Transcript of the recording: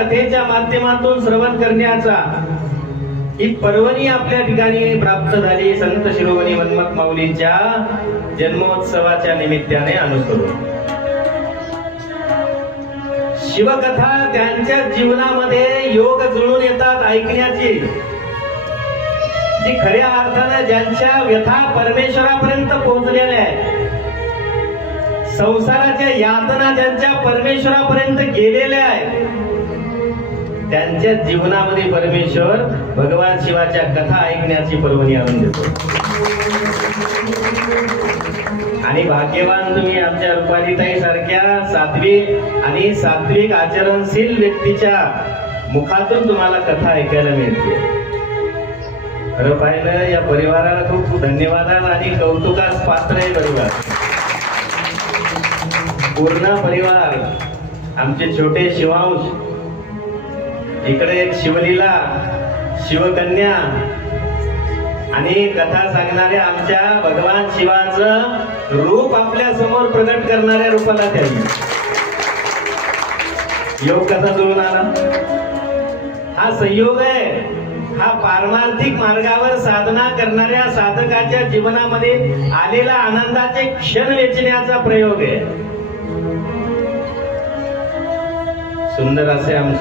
कथेच्या माध्यमातून श्रवण करण्याचा ही पर्वणी आपल्या ठिकाणी प्राप्त झाली संत शिरोमणी मन्मथ माऊलींच्या जन्मोत्सवाच्या निमित्ताने अनुसरून शिवकथा त्यांच्या जीवनामध्ये योग जुळून येतात ऐकण्याची, जी खऱ्या अर्थाने ज्यांच्या व्यथा परमेश्वरापर्यंत पोहोचलेल्या आहेत, संसाराच्या यातना ज्यांच्या परमेश्वरापर्यंत गेलेल्या आहेत, त्यांच्या जीवनामध्ये परमेश्वर भगवान शिवाच्या कथा ऐकण्याची पर्वणी आणून देतो. आणि भाग्यवान तुम्ही आमच्या रुपालीताई सारख्या सात्विक आचरणशील व्यक्तीच्या मुखातून तुम्हाला कथा ऐकायला मिळते. खरं पाहिलं या परिवाराला खूप खूप धन्यवाद आणि कौतुकास पात्र आहे परिवार. पूर्ण परिवार, आमचे छोटे शिवांश, इकडे एक शिवलीला, शिवकन्या आणि कथा सांगणाऱ्या आमच्या भगवान शिवाचं रूप आपल्या समोर प्रगट करणाऱ्या रूपाला त्यांनी योग कसा जुळून आला. हा संयोग आहे, हा पारमार्थिक मार्गावर साधना करणाऱ्या साधकाच्या जीवनामध्ये आलेला आनंदाचे क्षण वेचण्याचा प्रयोग आहे. सुंदर असे आमचे